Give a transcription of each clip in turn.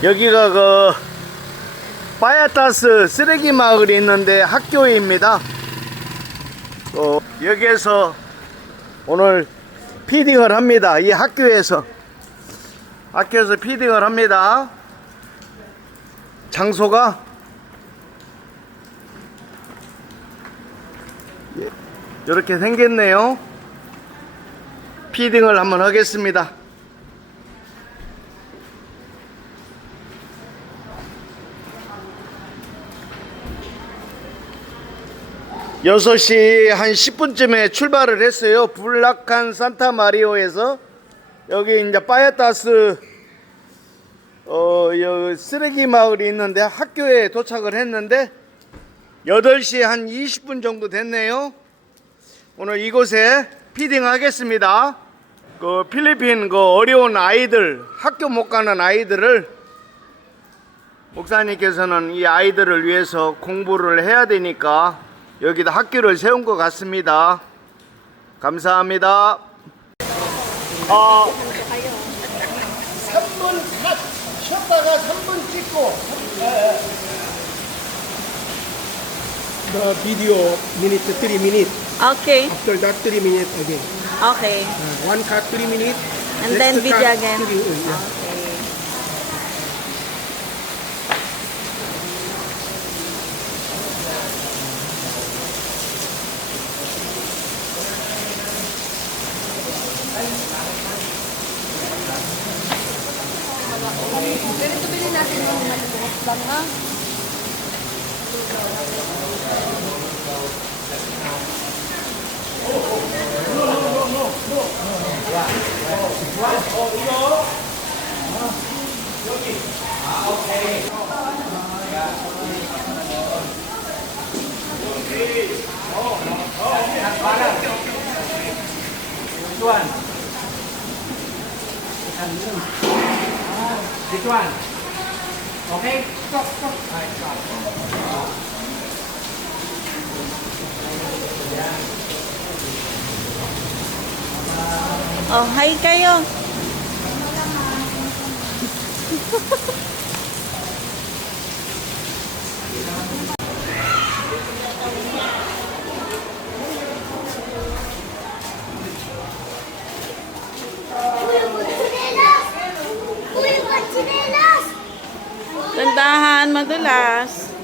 여기가 그 바야타스 쓰레기 마을이 있는데 학교입니다. 여기에서 오늘 피딩을 합니다. 이 학교에서 피딩을 합니다. 장소가 이렇게 생겼네요. 피딩을 한번 하겠습니다. 6시 한 10분쯤에 출발을 했어요. 불라칸 산타마리오에서 여기 이제 바야타스 여기 쓰레기 마을이 있는데 학교에 도착을 했는데 8시 한 20분 정도 됐네요. 오늘 이곳에 피딩 하겠습니다. 그 필리핀 그 어려운 아이들, 학교 못 가는 아이들을 목사님께서는 이 아이들을 위해서 공부를 해야 되니까 여기다 학교를 세운 것 같습니다. 감사합니다. 3분 쉬었다가 3분 찍고 The video minute to 3 minutes. Okay. After that 3 minutes again. Okay. One cut 3 minutes. And Next then to video cut again. 3, yeah. Okay. Ganito bilhin natin yung malabot lang ha. This one. Okay? Stop, stop. Oh, hi kayo. Tandahan, madulas.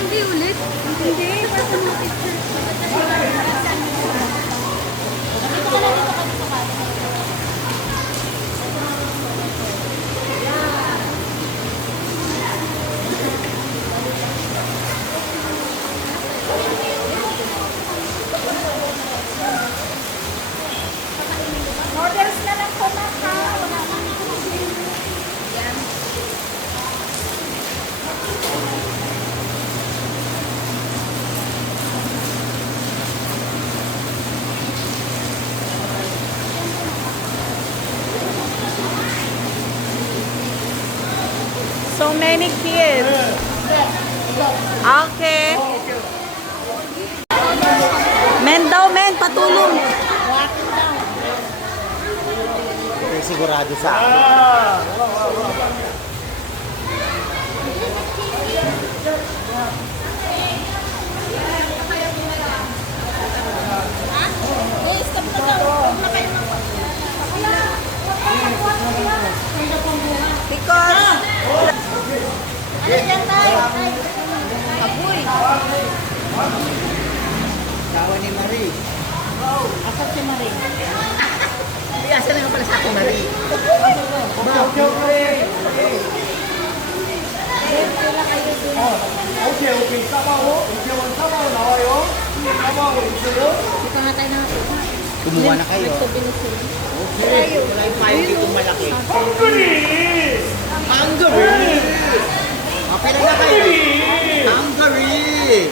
Hindi ulit. Hindi. Basta mo picture. Orders na lang po na ha. Wala nang yan. So many kids. Okay. Men daw, men, patulong. Sigurado sa Because Ano yan tayo? Apoy. Tawa ni Marie. Asan si Marie? Asa na nga pala sa akin, Marie. Okay, okay. Sabaw. Ijewan sabaw nawayo. Sabaw 있어요. Dito nga tayo na. Kumuha na kayo. Okay. Wala yung file dito malaki. Hungary! Okay na kayo. Hungary!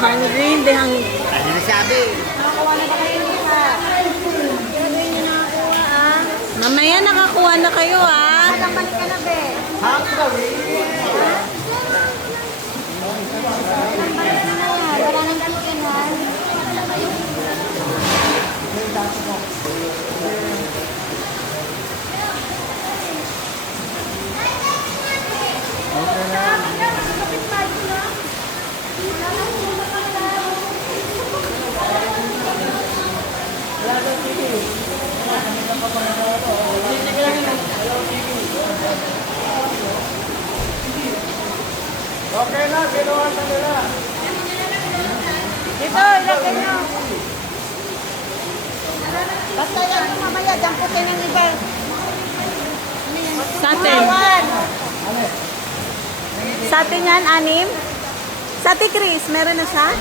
hungry, hindi hungry. Ano na sabi? Nakakuha na ba kayo nila? Hindi nyo nakakuha ah. Mamaya nakakuha na kayo, ah. Balik ka na be. Hungary! Okay na, kinuha na nila. Dito, ilagay nyo. Basta yan yung mamaya, damputin ng iba. Sa atin. Sa atin yan, 6. Sa atin, Chris, meron na siya?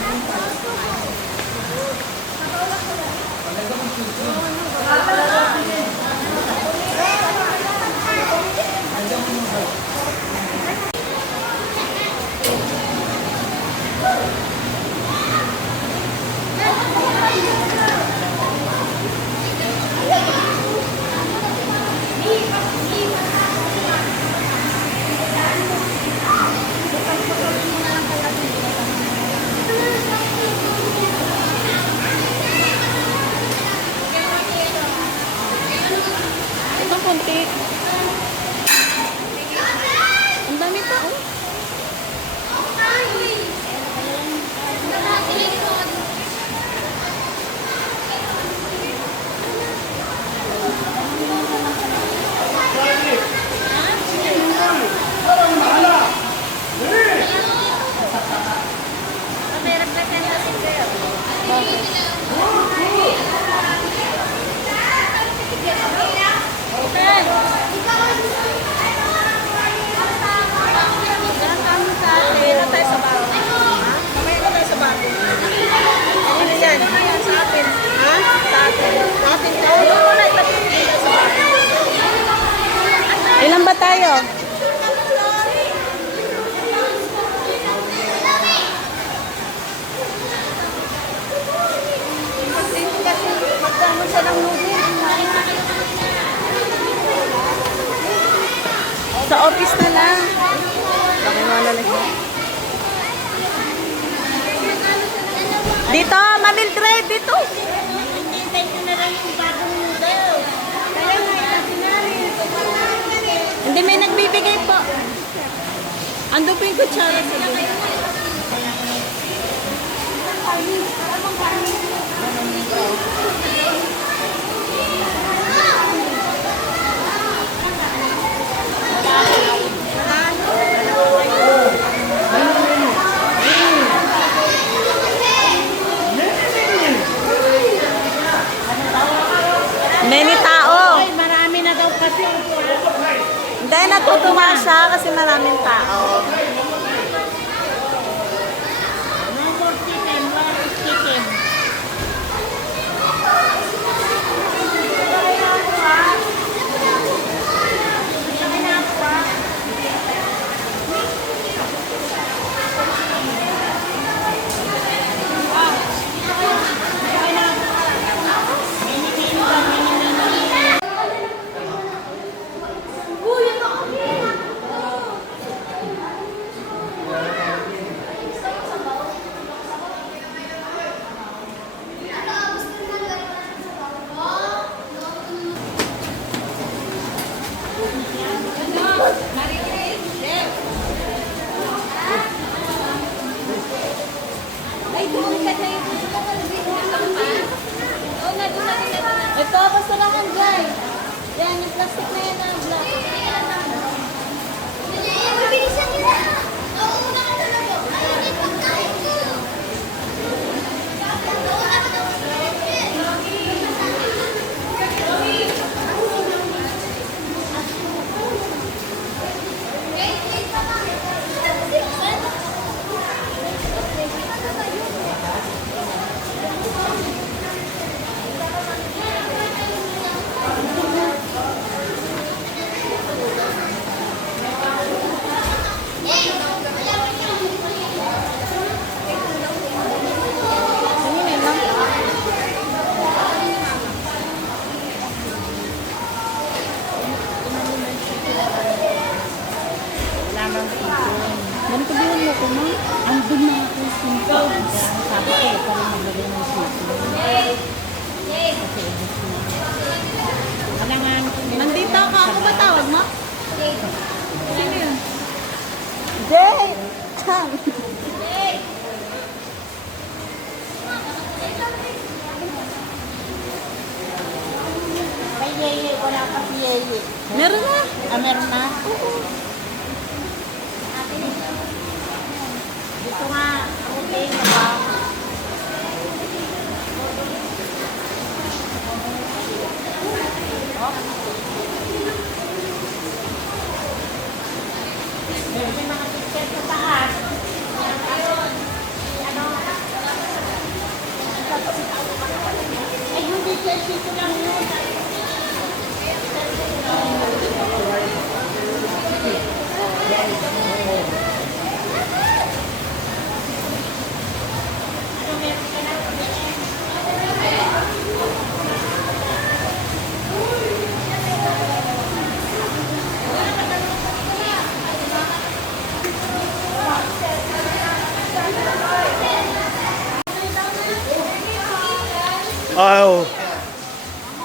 Ito kunti. Ang dami pa, oh. Ilan ba tayo? Magkano siya ng noodles? Sa office na lang. Dito, Mamildred, dito. Hindi, may nagbibigay po. Ando po yung kutsara sila. Many tao. Marami na daw kasi. Hindi, natutuwa siya kasi maraming tao. No more chicken, wala chicken. Ito, basta lang ang dry. Yan, yung plastic na yan ang black. Mabilisan nyo na! Nauuna ka talaga! Ayaw yung pagkain ko! Nauuna ka daw! Ganito bilhin mo ko, ma? Andun na ako sinto. Sabi ko, parang maglagay ng sito. Kailangan ko nila. Nandito ako. Ako ba tawag mo? Sino yun? Jay! Come! Kay Yeye, wala pa si Yeye. Meron na. Ah, meron na? 아유,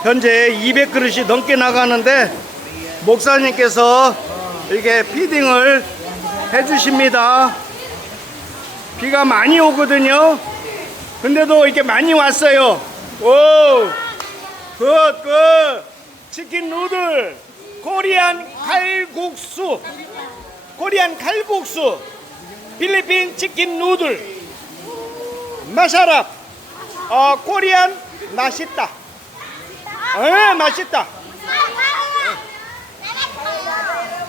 현재 200그릇이 넘게 나가는데 목사님께서 이렇게 피딩을 해주십니다. 비가 많이 오거든요. 근데도 이렇게 많이 왔어요. 오, 굿. 치킨 누들, 코리안 칼국수, 필리핀 치킨 누들, 마샤랍, 코리안 맛있다. 맛있다.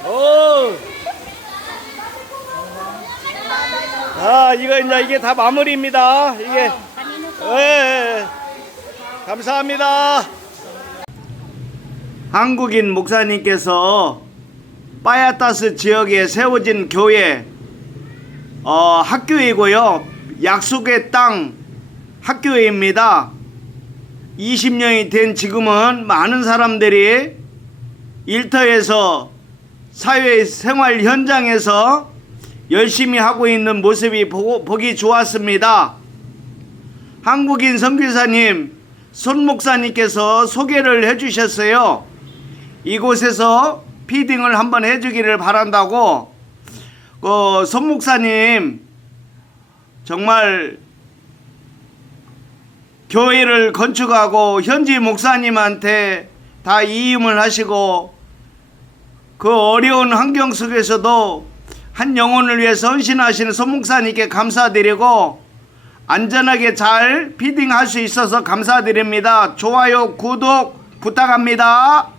오. 이게 다 마무리입니다. 이게. 감사합니다. 한국인 목사님께서 빠야타스 지역에 세워진 교회, 학교이고요. 약속의 땅 학교입니다. 20년이 된 지금은 많은 사람들이 일터에서 사회생활 현장에서 열심히 하고 있는 모습이 보기 좋았습니다. 한국인 선교사님 손 목사님께서 소개를 해주셨어요. 이곳에서 피딩을 한번 해주기를 바란다고. 손 목사님 정말 교회를 건축하고 현지 목사님한테 다 이임을 하시고 그 어려운 환경 속에서도 한 영혼을 위해서 헌신하시는 손 목사님께 감사드리고 안전하게 잘 피딩할 수 있어서 감사드립니다. 좋아요, 구독 부탁합니다.